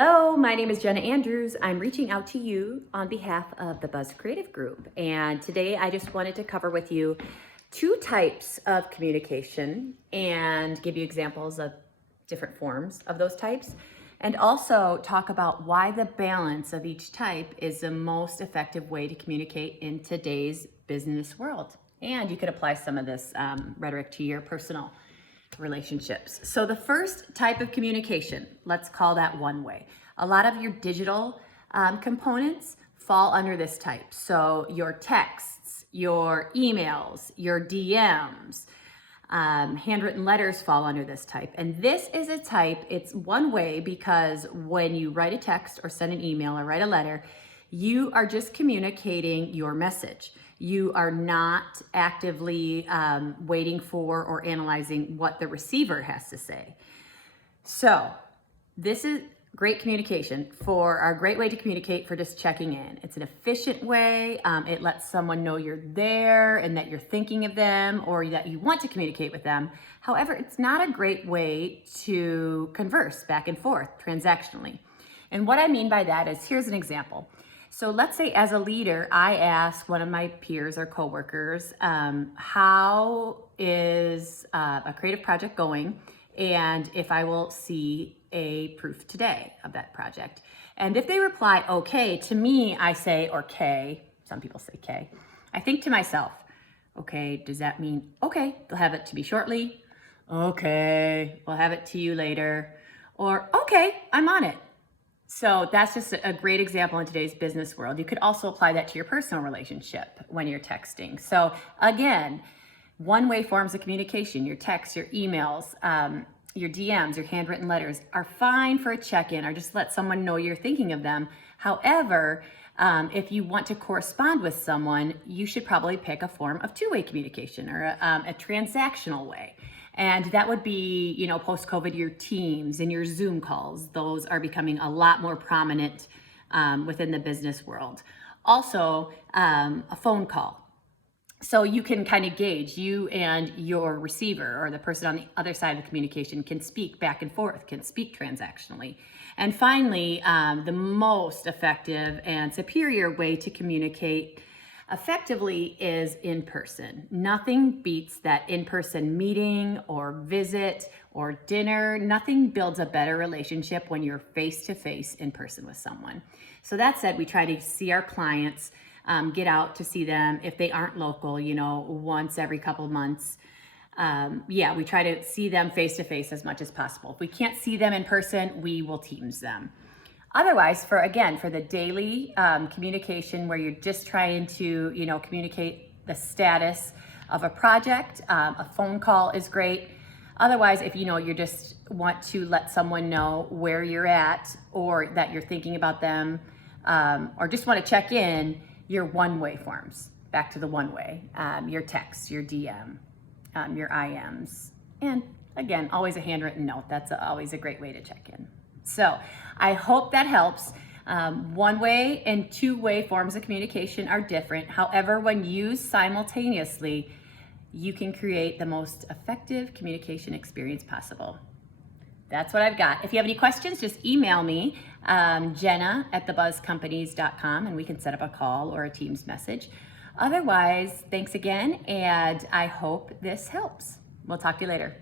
Hello, my name is Jenna Andrews. I'm reaching out to you on behalf of the Buzz Creative Group. And today I just wanted to cover with you two types of communication and give you examples of different forms of those types. And also talk about why the balance of each type is the most effective way to communicate in today's business world. And you could apply some of this rhetoric to your personal relationships. So the first type of communication, let's call that one way. A lot of your digital components fall under this type. So your texts, your emails, your DMs, handwritten letters fall under this type. And this is a type, it's one way because when you write a text or send an email or write a letter, you are just communicating your message. You are not actively waiting for or analyzing what the receiver has to say. So this is great communication for a great way to communicate for just checking in. It's an efficient way. It lets someone know you're there and that you're thinking of them or that you want to communicate with them. However, it's not a great way to converse back and forth transactionally. And what I mean by that is, here's an example. So let's say as a leader, I ask one of my peers or coworkers, how is a creative project going? And if I will see a proof today of that project. And if they reply, okay, to me, I say, or K, some people say K. I think to myself, okay, does that mean, okay, they'll have it to me shortly. Okay, we'll have it to you later. Or, okay, I'm on it. So that's just a great example in today's business world. You could also apply that to your personal relationship when you're texting. So again, one-way forms of communication, your texts, your emails, your DMs, your handwritten letters are fine for a check-in or just let someone know you're thinking of them. However, if you want to correspond with someone, you should probably pick a form of two-way communication or a transactional way. And that would be, post-COVID, your Teams and your Zoom calls. Those are becoming a lot more prominent within the business world. Also, a phone call. So you can kind of gauge, you and your receiver or the person on the other side of the communication can speak back and forth, can speak transactionally. And finally, the most effective and superior way to communicate effectively is in person. Nothing beats that in-person meeting or visit or dinner. Nothing builds a better relationship when you're face-to-face in person with someone. So that said, we try to see our clients, get out to see them if they aren't local, once every couple of months. We try to see them face-to-face as much as possible. If we can't see them in person, we will Teams them. Otherwise, for the daily communication where you're just trying to, communicate the status of a project, a phone call is great. Otherwise, if you just want to let someone know where you're at or that you're thinking about them or just want to check in, your one-way forms, back to the one-way, your text, your DM, your IMs, and again, always a handwritten note. That's always a great way to check in. So I hope that helps. One-way and two-way forms of communication are different. However, when used simultaneously, you can create the most effective communication experience possible. That's what I've got. If you have any questions, just email me, jenna@thebuzzcompanies.com, and we can set up a call or a Teams message. Otherwise, thanks again, and I hope this helps. We'll talk to you later.